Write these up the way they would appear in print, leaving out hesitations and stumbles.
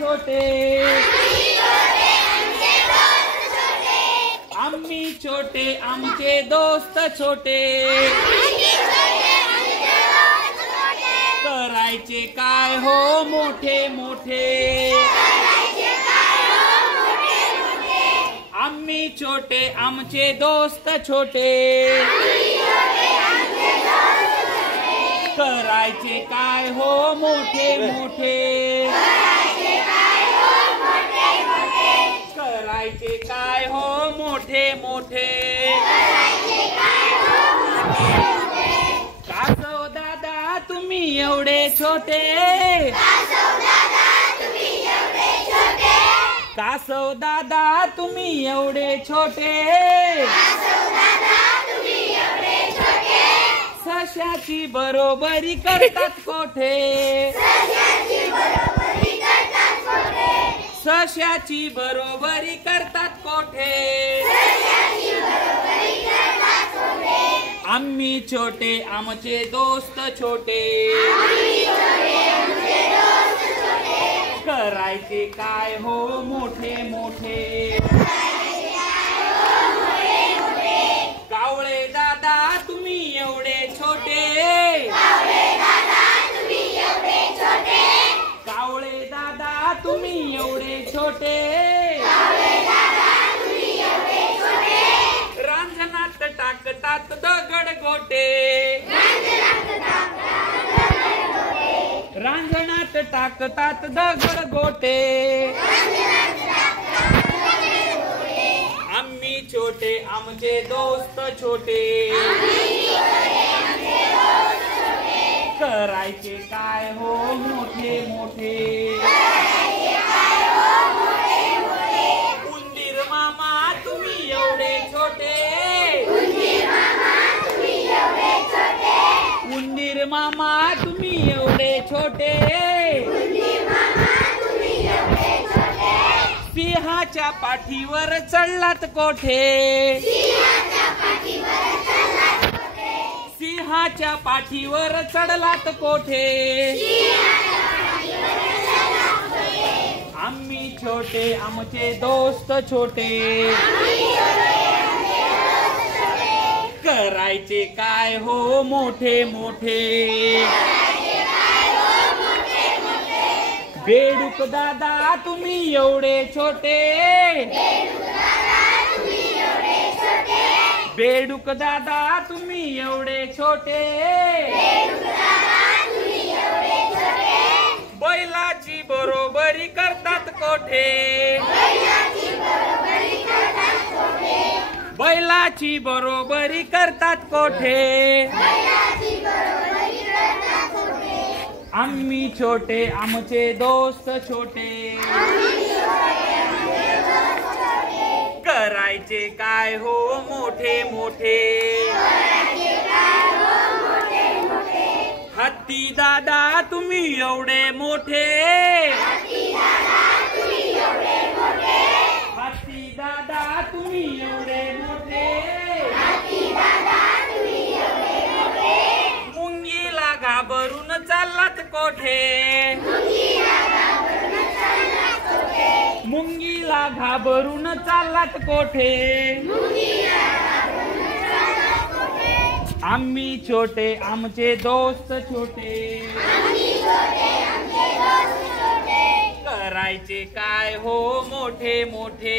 छोटे आम्ही छोटे आमचे दोस्त छोटे करायचे काय हो मोठे मोठे आम्ही छोटे आमचे दोस्त छोटे करायचे काय हो मोठे मोठे करायचे काय हो मोठे मोठे कासव दादा तुम्ही एवढे छोटे कासव दादा तुम्ही एवढे छोटे सश्याची बरोबरी करतात कोठे सश्याची बरोबरी करतात कोठे आम्ही छोटे आमचे दोस्त छोटे करायचे काय हो मोठे मोठे कावळे दादा तुम्ही एवढे छोटे कावळे दादा तुम्ही एवढे छोटे रांजणात टाकतात दगड गोटे रांजणात टाकतात दगड गोटे आम्ही छोटे आमचे दोस्त छोटे करायचे काय हो मोठे मोठे उंदीर मामा तुम्ही एवढे छोटे उंदीर मामा तुम्ही एवढे छोटे सिंहाच्या पाठीवर चढलात कोठे सिंहाच्या पाठीवर चढलात कोठे आम्ही छोटे आमचे दोस्त छोटे करायचे काय हो मोठे मोठे बेडूक दादा तुम्ही एवढे छोटे बेडूक दादा तुम्ही एवढे छोटे बैलाची बरोबरी करतात कोठे बैलाची बरोबरी करतात कोठे आम्ही छोटे आमचे दोस्त छोटे करायचे काय हो मोठे मोठे हत्ती दादा तुम्ही एवढे मोठे हत्ती दादा तुम्ही एवढे मोठे मुंगीला घाबरून चाललात कोठे मुंगीला घाबरून चाललात कोठे आम्ही छोटे आमचे दोस्त छोटे करायचे काय हो मोठे मोठे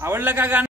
आवडलं का गाणं?